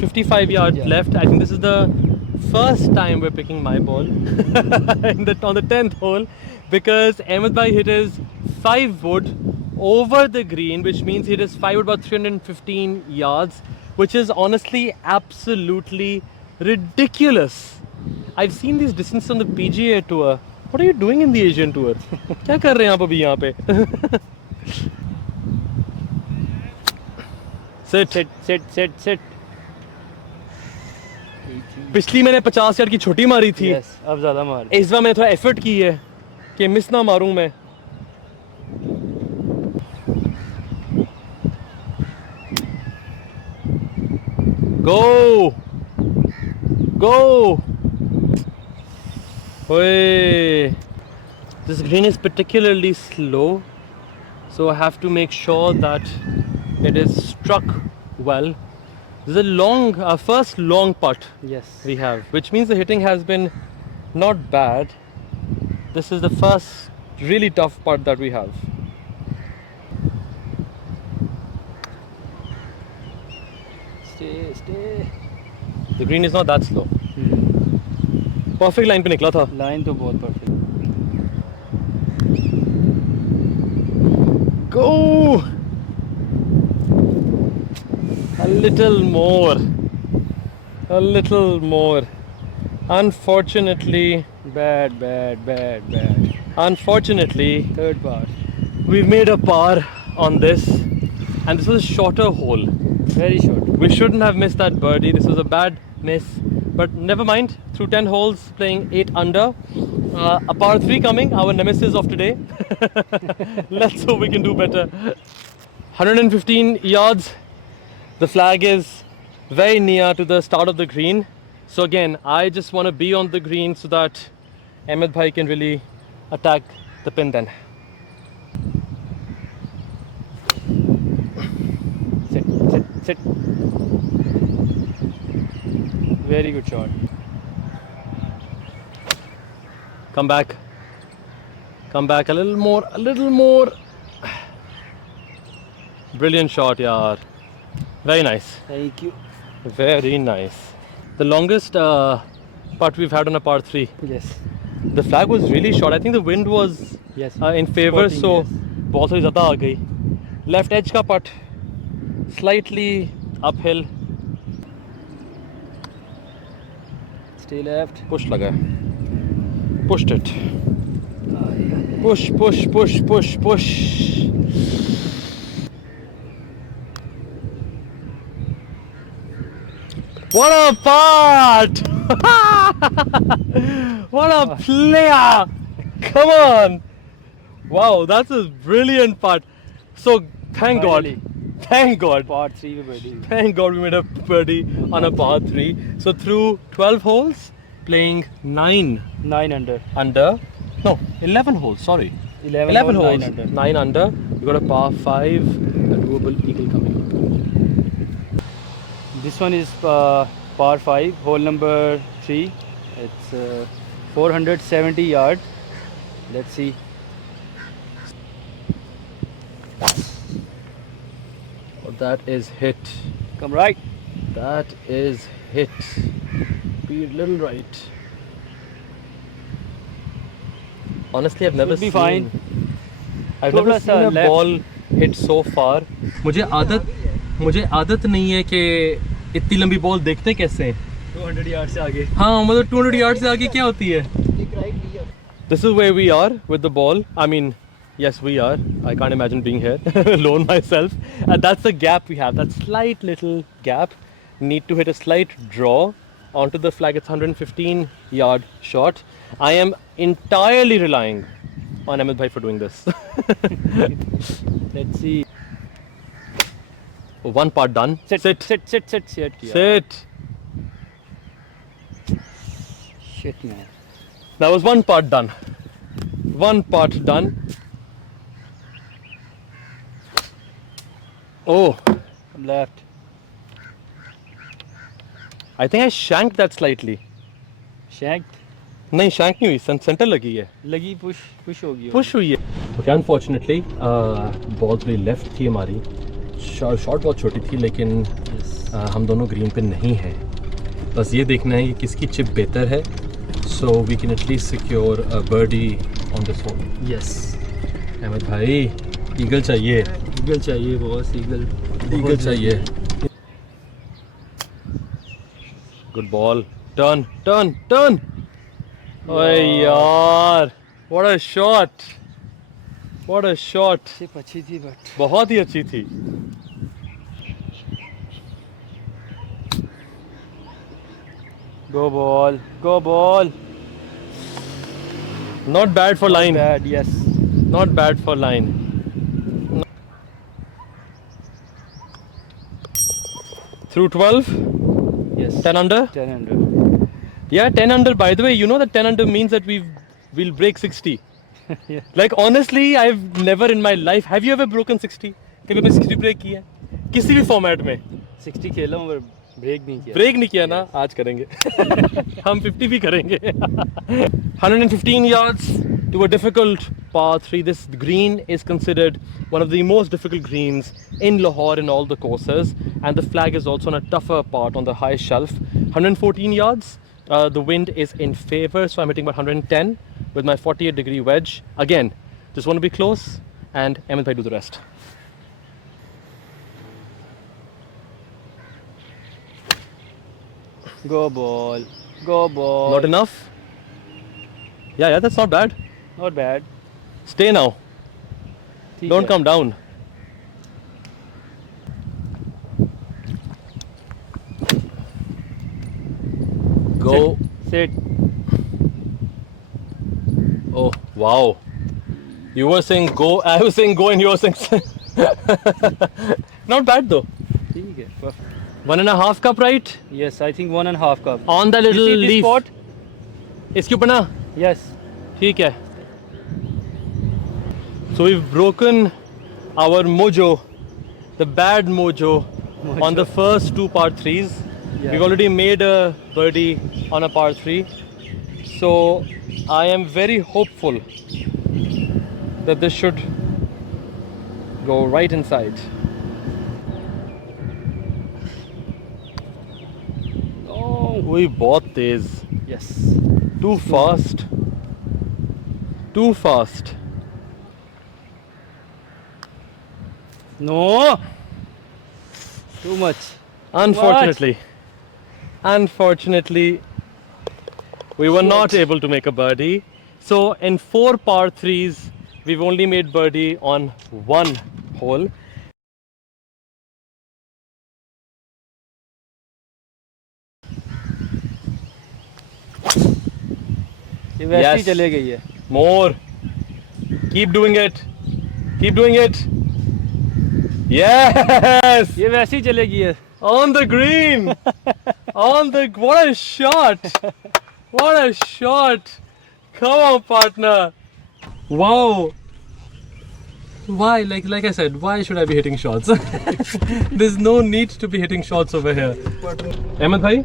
55 yards left. I think this is the first time we're picking my ball on the 10th hole, because Ahmed Bhai hit his 5 wood over the green, which means he hit his 5 wood about 315 yards, which is honestly absolutely ridiculous. I've seen these distances on the PGA Tour. What are you doing in the Asian Tour? क्या कर रहे हैं आप अभी यहाँ पे? Sit. पिछली मैंने 50 यार्ड की छोटी मारी थी. Yes, अब ज़्यादा मार. इस बार मैंने थोड़ा एफर्ट की है कि मिस ना मारूं मैं. Go! Oi! This green is particularly slow, so I have to make sure that it is struck well. This is our first long putt Yes. we have, which means the hitting has been not bad. This is the first really tough putt that we have. Stay. The green is not that slow. Perfect line पे निकला था. Line तो बहुत perfect. Go! A little more. Unfortunately, Bad. unfortunately, Third part. we've made a par on this, and this was a shorter hole. Very short. We shouldn't have missed that birdie. This was a bad miss, but never mind. Through 10 holes, playing 8 under. A par 3 coming, our nemesis of today. Let's hope we can do better. 115 yards. The flag is very near to the start of the green. So again, I just want to be on the green so that Ahmed Bhai can really attack the pin then. Sit. Very good shot. Come back a little more. Brilliant shot, yaar. Very nice. Thank you. Very nice. The longest putt we've had on a par 3. Yes. The flag was really short. I think the wind was Yes. in favor, Supporting, so yes. ball थोड़ी ज़्यादा आ गई. Left edge का putt, slightly uphill. Stay left. Push लगा. Pushed it. Push. What a putt! What a player! Come on! Wow, that's a brilliant putt. So thank Finally. God. Thank God. Part 3 पे birdie. Thank God we made a birdie on a par 3. So through 12 holes, playing 9 9 under. under. No, 11 holes, sorry. 11 holes. 9 under. 9 under. We got a par 5, a doable eagle coming up. This one is par 5, hole number 3. It's 470 yards. Let's see. Oh, that is hit. Come right. That is hit. Be a little right. Honestly, I've never Should be seen. fine. I've never थोड़ा seen सा a left. ball hit so far. मुझे आदत नहीं है कि इतनी लंबी ball देखते कैसे हैं. 200 yards से आगे. हाँ, मतलब 200 yards से आगे क्या होती है? This is where we are with the ball. I mean, yes, we are. I can't imagine being here alone myself. And that's the gap we have. That slight little gap. Need to hit a slight draw onto the flag. It's 115-yard shot. I am entirely relying on Ahmed Bhai for doing this. Let's see. One part done. Sit. Sit. Shit, man. That was one part done. Oh, Left. I think I shanked that slightly. Shanked. नहीं, shank नहीं हुई, centre लगी है. लगी push होगी. Push हुई है. Okay, unfortunately, ball थोड़ी लेफ्ट थी हमारी. शॉट बहुत छोटी थी, लेकिन हम दोनों ग्रीन पे नहीं हैं, बस ये देखना है कि किसकी चिप बेहतर है, so we can at least secure a birdie on this hole. Yes, Ahmed भाई ईगल चाहिए, ईगल चाहिए बॉस, ईगल ईगल चाहिए। Good ball, turn turn turn. ओए यार, what a shot, what a shot. Chip अच्छी थी बट बहुत ही अच्छी थी। Go ball, go ball. Not bad for line, bad, yes. Not bad for line. Through 12, Yes. 10 under. 10 under. Yeah, 10 under. By the way, you know that 10 under means that we'll break 60. Yeah. Like honestly, I've never in my life. Have you ever broken 60? कभी आपने 60 break किया है? किसी भी format में 60 खेला हूँ पर ब्रेक नहीं किया। ब्रेक नहीं किया ना, आज करेंगे। हम 50 भी करेंगे। 115 yards to a difficult par 3. This green is considered one of the most difficult greens in Lahore in all the courses, and the flag is also on a tougher part on the high shelf. 114 yards. The wind is in favor, so I'm hitting about 110 with my 48-degree wedge. Again, just want to be close, and Ahmed bhai do the rest. Go ball, go ball. Not enough? Yeah, that's not bad. Not bad. Stay now. ठीक Don't है। come down. Go. Sit. Oh, wow. You were saying go, I was saying go, and you were saying. Not bad though. ठीक है। Perfect. 1.5 cup, right? Yes, I think 1.5 cup. On the You little see this leaf. spot? इसके ऊपर ना, Yes. ठीक है. So we've broken our mojo, the bad mojo, on the first 2 par 3s. Yeah. We've already made a birdie on a par 3. So I am very hopeful that this should go right inside. Oh. वही बहुत तेज, Yes. too fast, too fast. No. Too much. Unfortunately, we were not able to make a birdie. So in 4 par 3s, we've only made birdie on 1 hole. ये वैसे ही Yes. चले गई है। More. Keep doing it. Keep doing it. Yes. ये वैसे ही चलेगी है। On the green. On the. What a shot. What a shot. Come on, partner. Wow. Why? Like I said, why should I be hitting shots? There's no need to be hitting shots over here. Ahmad भाई,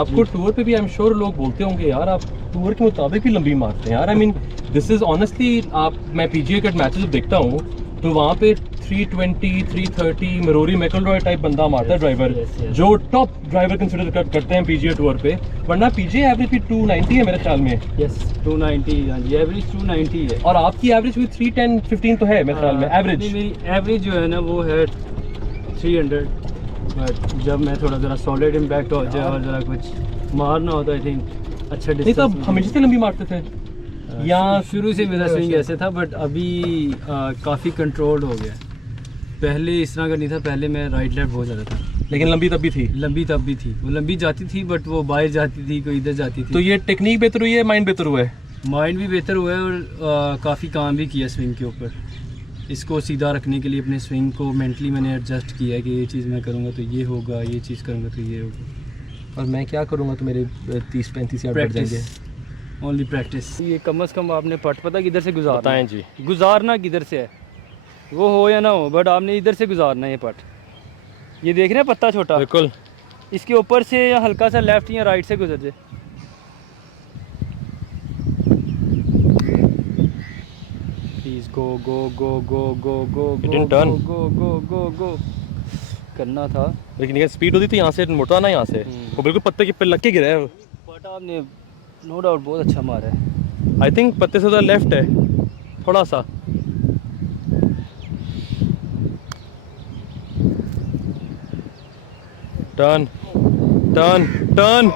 आपको tour पे भी I am sure लोग बोलते होंगे यार आप tour के मुताबिक भी लंबी मारते हैं यार। I mean this is honestly, आप मैं पीजीए कट मैचेस देखता हूँ तो वहाँ पे 320, 330 मरोरी मैकलरॉय टाइप बंदा मारता है ड्राइवर, yes. जो टॉप ड्राइवर कंसिडर करते हैं पीजीए टूर पे, वरना पीजीए एवरेज भी 290 है मेरे ख्याल में। Yes, 290, हाँ जी, एवरेज 290 है। और आपकी एवरेज भी 310, 15 तो है मेरे ख्याल में एवरेज। नहीं, मेरी एवरेज जो है ना वो है 300, बट जब मैं थोड़ा ज़रा सॉलिड इम्पैक्ट हो जाए और ज़रा कुछ मारना हो तो आई थिंक अच्छा नहीं तो आप हमेशा से लंबी मारते थे या शुरू से मेरा स्विंग ऐसे था, बट अभी काफ़ी कंट्रोल्ड हो गया। पहले इस तरह का नहीं था, पहले मैं राइट लेफ्ट बहुत ज़्यादा था, लेकिन लंबी तब भी थी। लंबी तब भी थी, वो लंबी जाती थी बट वो बाहर जाती थी, कोई इधर जाती थी। तो ये टेक्निक बेहतर हुई है, माइंड बेहतर हुआ है? माइंड भी बेहतर हुआ है और काफ़ी काम भी किया स्विंग के ऊपर। इसको सीधा रखने के लिए अपने स्विंग को मेंटली मैंने एडजस्ट किया है कि ये चीज़ मैं करूँगा तो ये होगा, ये चीज़ करूँगा तो ये होगा, और मैं क्या करूँगा तो मेरे 30-35 यार्ड बढ़ जाएंगे। Only practice. ये कम से कम आपने पट पता किधर से गुजारना बताएं जी। गुजारना किधर से है, वो हो या ना हो, बट आपने इधर से गुजारना है ये पट। ये देख रहे हैं पत्ता छोटा, बिल्कुल इसके ऊपर से या हल्का सा लेफ्ट या राइट से गुजर जाए। Please go go go go go go It didn't turn. गो गो गो गो। करना था, लेकिन ये स्पीड होती तो यहाँ से मुड़ता ना, यहाँ से वो बिल्कुल पत्ते के पे लग के गिरा है। बट आपने नो डाउट बहुत अच्छा मारा है। आई थिंक पत्ते से उधर लेफ्ट है थोड़ा सा। Turn turn turn.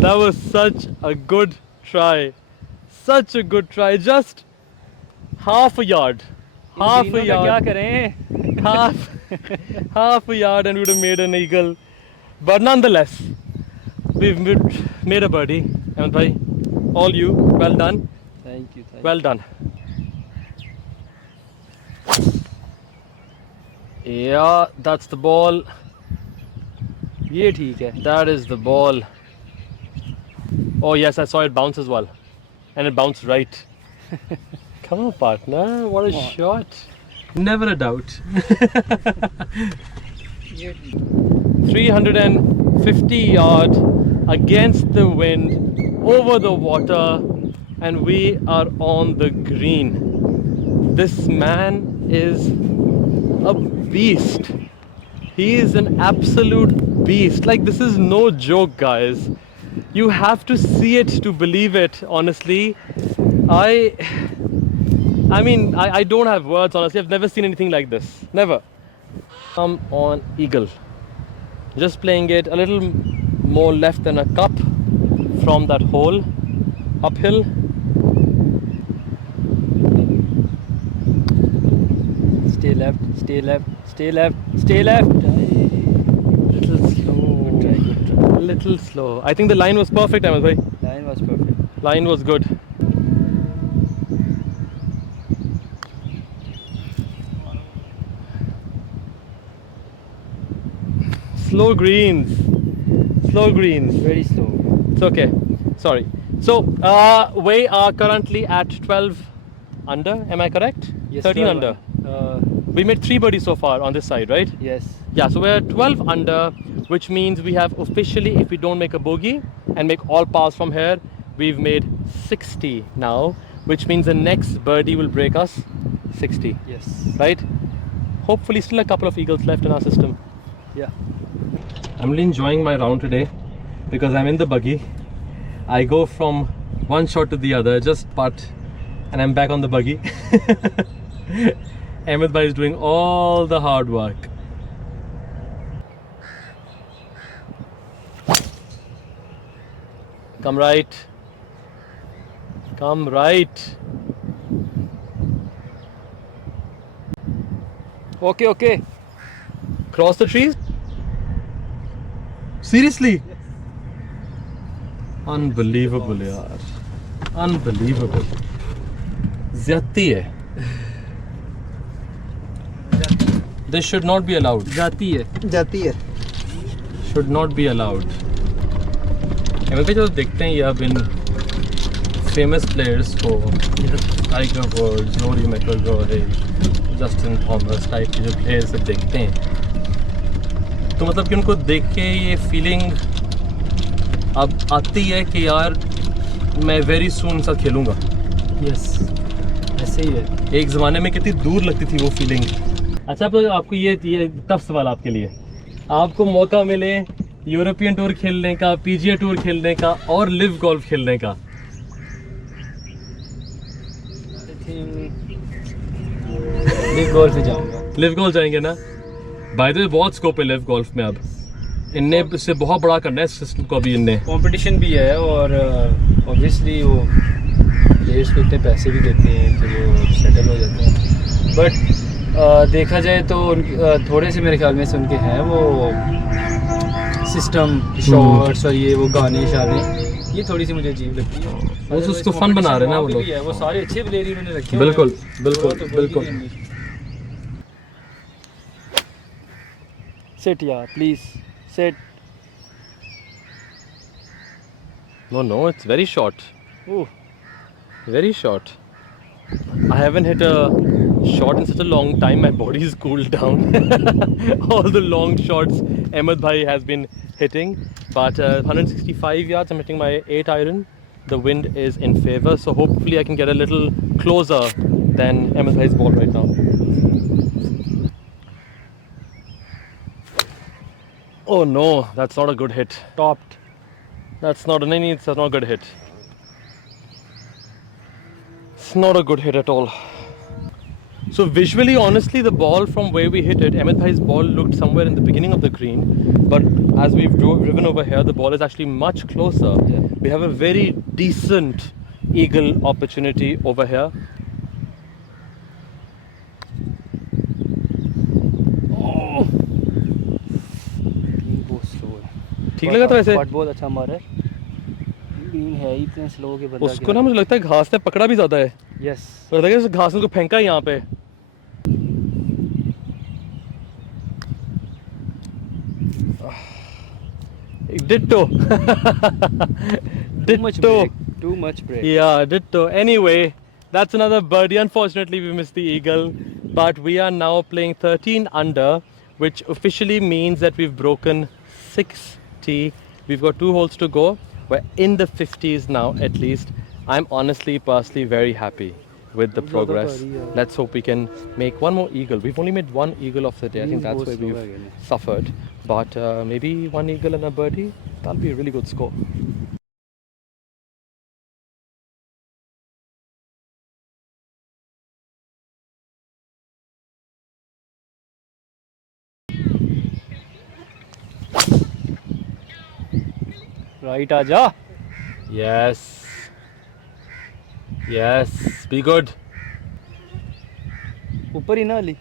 That was such a good try. Such a good try. Just half a yard. Half a क्या yard. करें? Half a yard and we would have made an eagle. But nonetheless, we've made a birdie. Ahmed bhai, all you, well done. Thank you. Well done. Yeah, that's the ball. ये ठीक है। That is the ball. Oh yes, I saw it bounce as well. And it bounced right. Come on, partner. What a Come on. shot. Never a doubt. ये 350 yard against the wind, over the water, and we are on the green. This man is a beast. He is an absolute beast. Like, this is no joke, guys. You have to see it to believe it, honestly. I mean, I don't have words, honestly. I've never seen anything like this. Never. Come on, eagle. Just playing it a little more left than a cup from that hole. Uphill. Stay left, stay left, stay left, stay left. Little slow. Good try, good try. A little slow. I think the line was perfect, Ahmed bhai. Line was perfect. Line was good. Slow greens. Slow greens. Very slow. It's okay. Sorry. So, we are currently at 12 under. Am I correct? 13 under. We made 3 birdies so far on this side, right? Yes. Yeah, so we're 12 under, which means we have officially, if we don't make a bogey and make all pars from here, we've made 60 now, which means the next birdie will break us 60, yes. right? Hopefully, still a couple of eagles left in our system. या। I'm really enjoying my round today because I'm in the buggy. I go from one shot to the other, just putt, and I'm back on the buggy. Ahmed bhai is doing all the hard work. Come right. Come right. Okay okay. Cross the trees? Seriously? Unbelievable, yaar. Unbelievable. ज़्यादती है. This should not be allowed. जाती है। जाती है। Should not be allowed. MLB जो देखते हैं, या बिन फेमस प्लेयर्स को, Tiger Woods, Rory McIlroy, Justin Thomas type के जो प्लेयर्स सब देखते हैं, तो मतलब कि उनको देख के ये फीलिंग अब आती है कि यार मैं वेरी सून सा खेलूँगा। यस, ऐसे ही है। एक ज़माने में कितनी दूर लगती थी वो फीलिंग। अच्छा, तो आपको ये टफ सवाल आपके लिए, आपको मौका मिले यूरोपियन टूर खेलने का, पीजीए टूर खेलने का और लिव गोल्फ खेलने का, लिव गोल्फ पे जाऊंगा। लिव गोल्फ जाएंगे ना? बाय द वे बहुत स्कोप है लिव गोल्फ में। अब इनने इससे बहुत बड़ा करना है इस सिस्टम को अभी इनने। कंपटीशन भी है और ऑब्वियसली वो प्लेयर्स को इतने पैसे भी देते हैं कि वो सेटल हो जाते हैं। बट देखा जाए तो थोड़े से मेरे ख्याल में से उनके हैं वो सिस्टम, शॉट्स और ये वो गाने शाने, ये थोड़ी सी मुझे अजीब लगती है। वो तो उसको फन बना रहे हैं ना वो लोग। वो सारे अच्छे प्लेयर इन्होंने रखे। बिल्कुल बिल्कुल बिल्कुल। सेट यार please set. No, it's very short. Oh, Very short. I haven't hit a shot in such a long time. My body's cooled down. All the long shots Ahmed bhai has been hitting. But 165 yards, I'm hitting my 8 iron. The wind is in favor, so hopefully I can get a little closer than Ahmed bhai's ball right now. Oh no, that's not a good hit. Topped. That's not it's not a good hit. It's not a good hit at all. So visually, honestly, the ball from where we hit it, Ahmed Bhai's ball looked somewhere in the beginning of the green, but as we've driven over here, the ball is actually much closer. Yeah. We have a very decent eagle opportunity over here. बहुत slow है. ठीक लगा था वैसे? But बहुत अच्छा मारा है. ग्रीन है ही इतने स्लो के बंदा. उसको ना मुझे लगता है घास ने पकड़ा भी ज़्यादा है. यस. लगता है कि घास ने उसको फेंका है यहाँ पे. Ditto. Ditto. Too much break. Yeah, ditto. Anyway, that's another birdie. Unfortunately, we missed the eagle, but we are now playing 13 under, which officially means that we've broken 60. We've got 2 holes to go. We're in the 50s now, at least. I'm honestly, personally very happy with the progress. Let's hope we can make one more eagle. We've only made 1 eagle of the day. I think that's where we've suffered. But maybe 1 eagle and a birdie, that'll be a really good score. Right, आजा. Yes. Yes. Be good. ऊपर ही ना Ali.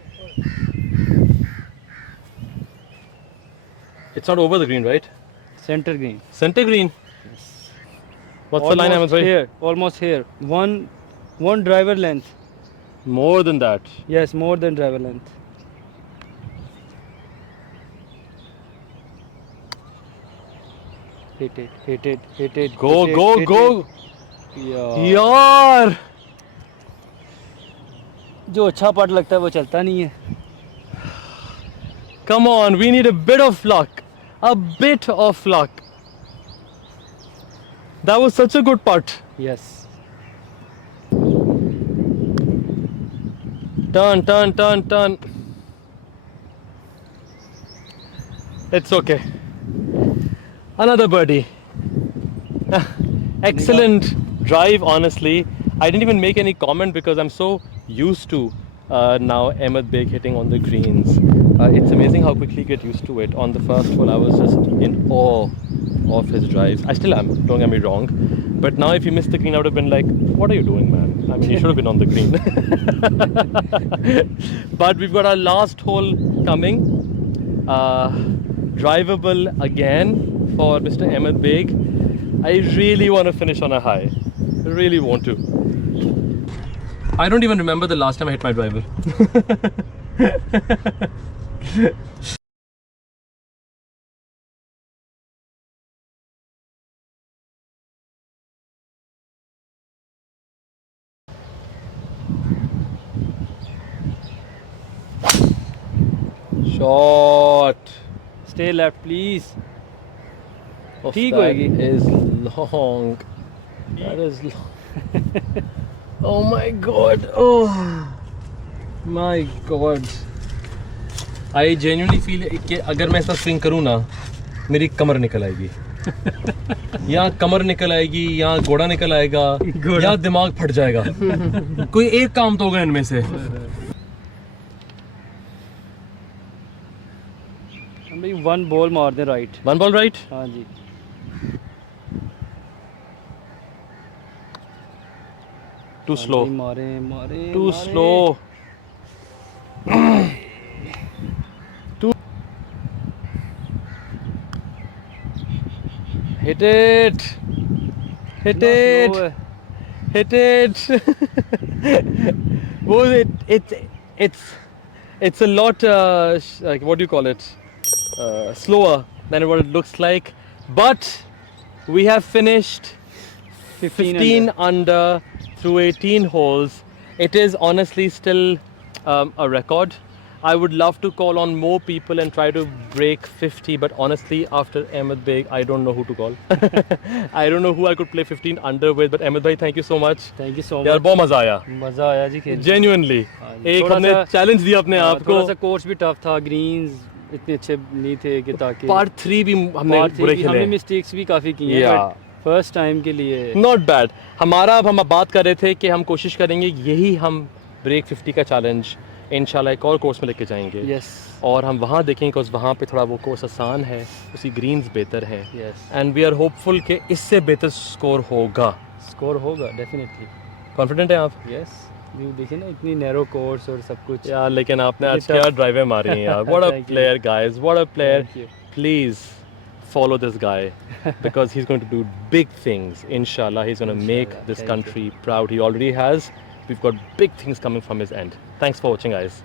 It's not over the green, right? Center green. Center green. Yes. What's the line, Ahmed bhai? Here, almost here. One driver length. More than that. Yes, more than driver length. Hit it, hit it, hit it. Go, hit it, go, hit go. it. Yeah. Yaar. जो अच्छा पट लगता है वो चलता नहीं है. Come on, we need a bit of luck. A bit of luck. That was such a good putt. Yes. Turn, turn, turn, turn. It's okay. Another birdie. Excellent drive, honestly. I didn't even make any comment because I'm so used to now Ahmed Beg hitting on the greens. It's amazing how quickly you get used to it. On the first hole, I was just in awe of his drives. I still am, don't get me wrong. But now if you missed the green, I would have been like, what are you doing, man? I mean, you should have been on the green. But we've got our last hole coming. Drivable again for Mr. Ahmed Beg. I really want to finish on a high. I really want to. I don't even remember the last time I hit my driver. Shot. Stay left, please. Oh, ठीक that होएगी. is long. That is long. Oh my god. Oh my god. I genuinely feel कि अगर मैं इसका swing करूँ ना, मेरी कमर निकल आएगी. या कमर निकल आएगी, या घोड़ा निकल आएगा, या दिमाग फट जाएगा. कोई एक काम तो होगा इनमें से. हम भाई 1 बॉल मार दे राइट. 1 ball right. हाँ जी. Too slow. मारे मारे. Too slow. Hit it. Hit it. Hit it. Well, it's a lot like, what do you call it? Slower than what it looks like. But we have finished 15 under through 18 holes. It is honestly still a record. I would love to call on more people and try to break 50, but honestly, after Ahmed Beg, I don't know who to call. I don't know who I could play 15 under with, but Ahmed bhai, thank you so much. Thank you so much. यार बहुत मजा आया. मजा आया जी खेल. Genuinely. एक हमने challenge दिया अपने आप को. थोड़ा सा कोर्स भी टफ था. ग्रीन्स इतने अच्छे नहीं थे कि ताकि पार्ट 3 भी हमने Part three बुरे भी खेले हमने मिस्टेक्स भी काफ़ी की हैं Yeah. फर्स्ट टाइम के लिए नॉट बैड हमारा अब हम बात कर रहे थे कि हम कोशिश करेंगे यही हम ब्रेक 50 का चैलेंज इंशाल्लाह एक और कोर्स में लेके जाएंगे यस और हम वहाँ देखेंगे बिकॉज वहाँ पे थोड़ा वो कोर्स आसान है उसकी ग्रीन्स बेहतर है yes and we are hopeful कि इससे बेहतर स्कोर होगा स्कोर होगा डेफिनेटली कॉन्फिडेंट हैं आप यस व्यू देखिए ना इतनी नैरो कोर्स और सब कुछ यार लेकिन आपने आज ये क्या ड्राइवें मारी हैं यार what a Thank you. Player guys what a player Thank you. Please follow this guy because he's going to do big things inshallah he's going to make Inshallah. this Thank you. country proud he already has we've got big things coming from his end thanks for watching guys